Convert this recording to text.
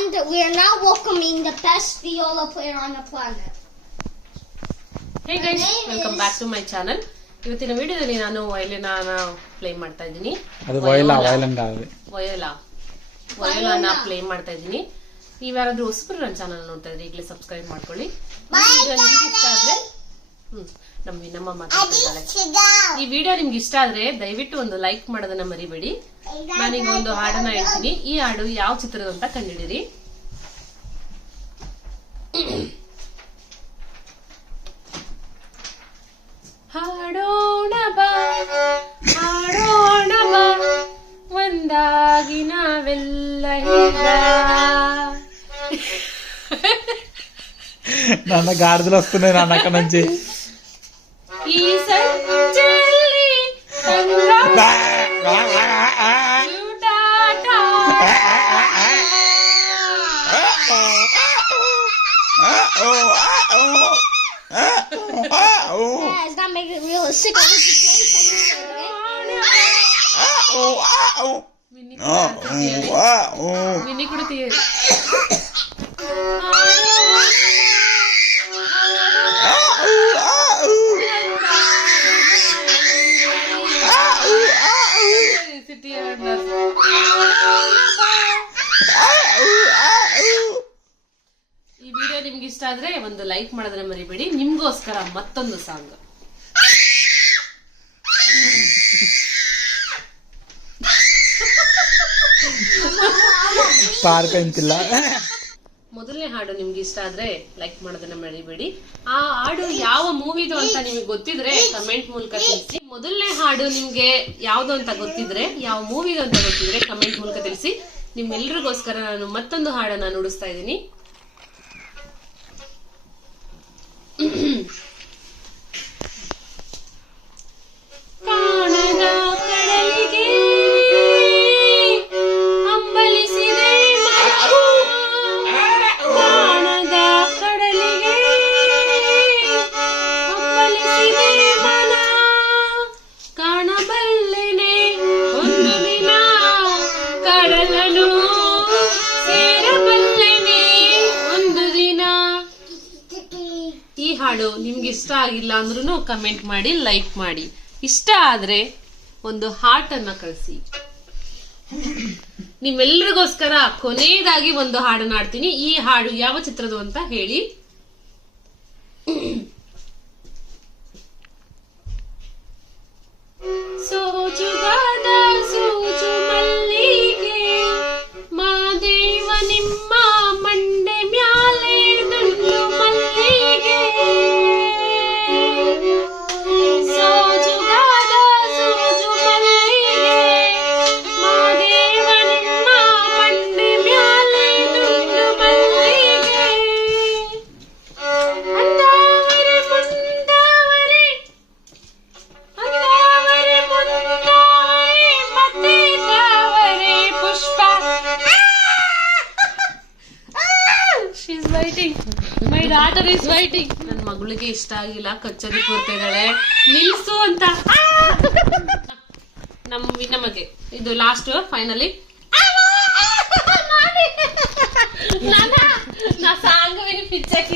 And we are now welcoming the best viola player on the planet. Hey guys, welcome back to my channel. ಇವತ್ತಿನ ವಿಡಿಯೋದಲ್ಲಿ ನಾನು violin play ಮಾಡ್ತಾ ಇದ್ದೀನಿ. ಅದು violin play ಮಾಡ್ತಾ ಇದ್ದೀನಿ. ನೀವು ಯಾರಾದ್ರೂ ಹೊಸಬರು ನನ್ನ ಚಾನಲ್ ನೋಡ್ತಾ ಇದ್ರೆ ಈಗಲೇ ಸಬ್ಸ್ಕ್ರೈಬ್ ಮಾಡ್ಕೊಳ್ಳಿ. ಇಷ್ಟ ಆದ್ರೆ ನಮ್ಮ ವಿನಮ್ಮ ಮಾತಾಡ್ತಿದ್ದಾಳೆ. ಈ ವಿಡಿಯೋ ನಿಮ್ಗೆ ಇಷ್ಟ ಆದ್ರೆ ದಯವಿಟ್ಟು ಒಂದು ಲೈಕ್ ಮಾಡೋದನ್ನ ಮರಿಬೇಡಿ. ನಾನೀಗ ಒಂದು ಹಾಡನ್ನ ಹೇಳ್ತೀನಿ. ಈ ಹಾಡು ಯಾವ ಚಿತ್ರದ ಅಂತ ಕಂಡಿಡಿರಿ. ಹಾಡೋಣ ಬಾ ಒಂದಾಗಿ ನಾವೆಲ್ಲ ನನ್ನ ಗಾಡಿದಲ್ಲಿ ವಸ್ತುನೇ ನಾನು ಅಕ್ಕ ನಂಚಿ ಈ ಸಂಜೆಯಲ್ಲಿ It's not making it realistic. ವಿನಿ ಕೊಡ್ತೀವಿ. ಈ ವಿಡಿಯೋ ನಿಮ್ಗೆ ಇಷ್ಟ ಆದ್ರೆ ಒಂದು ಲೈಕ್ ಮಾಡೋದ್ರೆ ಮರಿಬೇಡಿ. ನಿಮ್ಗೋಸ್ಕರ ಮತ್ತೊಂದು ಸಾಂಗ್. ಪಾರ್ಕ್ ಅಂತಿಲ್ಲ. ಮೊದಲನೇ ಹಾಡು ನಿಮ್ಗೆ ಇಷ್ಟ ಆದ್ರೆ ಲೈಕ್ ಮಾಡೋದನ್ನ ಮರಿಬೇಡಿ. ಆ ಹಾಡು ಯಾವ ಮೂವಿದು ಅಂತ ನಿಮ್ಗೆ ಗೊತ್ತಿದ್ರೆ ಕಮೆಂಟ್ ಮೂಲಕ ತಿಳಿಸಿ. ಮೊದಲನೇ ಹಾಡು ನಿಮ್ಗೆ ಯಾವ್ದು ಅಂತ ಗೊತ್ತಿದ್ರೆ, ಯಾವ ಮೂವಿದು ಅಂತ ಗೊತ್ತಿದ್ರೆ ಕಮೆಂಟ್ ಮೂಲಕ ತಿಳಿಸಿ. ನಿಮ್ಮೆಲ್ಲರಿಗೋಸ್ಕರ ನಾನು ಮತ್ತೊಂದು ಹಾಡನ್ನ ನುಡಿಸ್ತಾ ಇದ್ದೀನಿ. ಕಾಣದ ಕಡಲಿಗೆ ಅಂಬಲಿಸಿದೆ ಕಾಣದ ಕಡಲಿಗೆ ಅಂಬಲಿಸಿದೆ ಮನ ಕಾಣಬಲ್ಲೆನೆ ಒಂದು ದಿನ ಕಡಲನು ಸೇರಬಲ್ಲೆನೆ ಒಂದು ದಿನ. ಈ ಹಾಡು ನಿಮ್ಗೆ ಇಷ್ಟ ಆಗಿಲ್ಲ ಅಂದ್ರೂ ಕಮೆಂಟ್ ಮಾಡಿ, ಲೈಕ್ ಮಾಡಿ. ಇಷ್ಟ ಆದ್ರೆ ಒಂದು ಹಾರ್ಟ್ ಅನ್ನ ಕಳಿಸಿ. ನಿಮ್ಮೆಲ್ಲರಿಗೋಸ್ಕರ ಕೊನೆಯದಾಗಿ ಒಂದು ಹಾಡನ್ನ ಆಡ್ತೀನಿ. ಈ ಹಾಡು ಯಾವ ಚಿತ್ರದ್ದು ಅಂತ ಹೇಳಿ. ಸೋಜುಗಾದ ಸೋಜು ಮಲ್ಲಿಗೆ ಮಾದೇವ ನಿಮ್ಮ ಮಂಡೆ ಮ್ಯಾಲೆ ದುಂಡು ಮಲ್ಲಿಗೆ. ಸೋಜುಗಾದ ಸೋಜು ಮಲ್ಲಿಗೆ ಮಾದೇವ ನಿಮ್ಮ ಮಂಡೆ ಮ್ಯಾಲೆ ದುಂಡು ಮಲ್ಲಿಗೆ. ಅಂದಾವರೆ ಮುಂದಾವರೆ ಅಂದಾವರೆ ಮುಂದಾವರೆ ಮತ್ತೆ ತಾವರೆ ಪುಷ್ಪ. She's waiting. My daughter is waiting. ನನ್ನ ಮಗಳಿಗೆ ಇಷ್ಟ ಆಗಿಲ್ಲ, ಕಚ್ಚೋದಕ್ಕೆ ಬರ್ತಾ ಇದ್ದಾಳೆ. ನಿಲ್ಸು ಅಂತ. ನಮಗೆ ಇದು ಲಾಸ್ಟ್ ಫೈನಲಿ. ನಾ ಸಾಂಗ್ ಪಿಚ್ಚಕ್ಕೆ